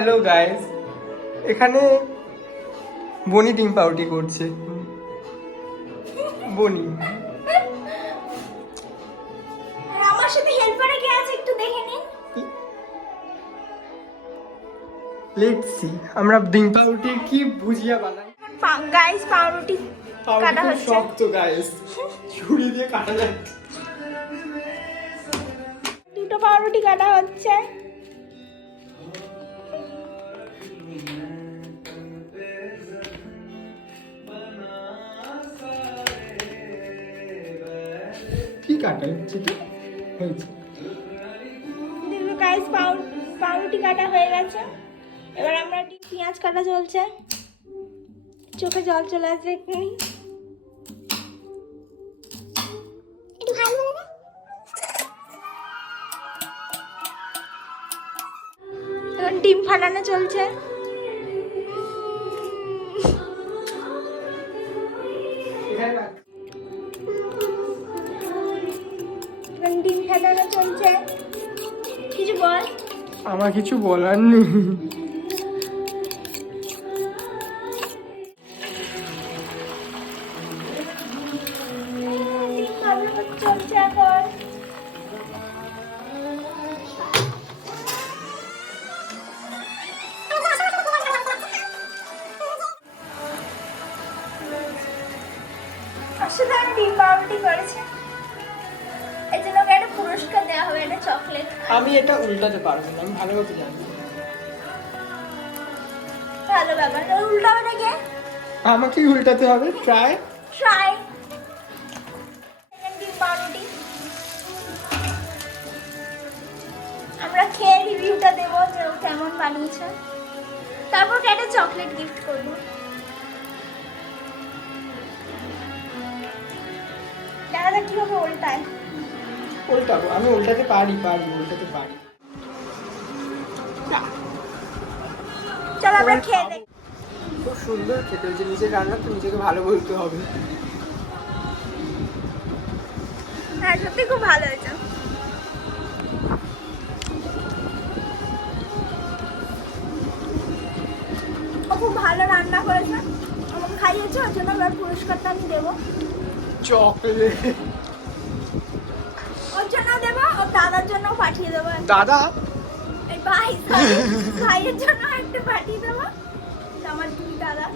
Hello guys এখানে বনি ডিম পাউটি করছে। বনি। আমার সাথে হেল্পারে কে আছে একটু দেখে নিন। লেটস সি আমরা ডিম পাউটি কি ভুজিয়া বানাই? গাইস পাউরুটি কাটা হচ্ছে। শক্ত গাইস ছুরি দিয়ে কাটা যাচ্ছে। দুটো পাউরুটি কাটা হচ্ছে। কি কাটা হয়েছে। দেখুন গাইস পাউরুটি কাটা হয়ে গেছে। এবার আমরা পেঁয়াজ কাটা চলছে। চোখে জল চলে আসবে এক্ষুনি। এখন ডিম ফাটানো চলছে। ডিম ফাটানো চলছে। কিছু বল? আমার কিছু বলার নেই। চলছে এখন ডিম পাউরুটি করেছে। এই জন্য ওকে একটা পুরস্কার দেওয়া হবে একটা চকলেট আমি এটা উল্টাতে পারব না আমি ভালো মতো জানি। ভালো ব্যাপার ওটাকে আমাকেই উল্টাতে হবে ট্রাই ট্রাই আমরা খেয়ে রিভিউটা দেবো যে ও কেমন বানিয়েছে। তারপর একটা চকলেট গিফট করব। দেখা যাক কীভাবে উল্টায়? উল্টাবো আমি উল্টাতে পারি পারি উল্টাতে পারি। খুব সুন্দর খেতে হয়েছে নিজের রান্না তো নিজেকে ভালো বলতে হবে। হ্যাঁ সত্যি খুব ভালো হয়েছে। খুব ভালো রান্না করেছে। আমাকে খাইয়েছে ওর জন্য পুরস্কারটা আমি দেবো। চকলেট। দাদার জন্য পাঠিয়ে দেবো দাদা? এই ভাই ভাইয়ের জন্য একটা পাঠিয়ে দেবো। আমার দুই দাদা।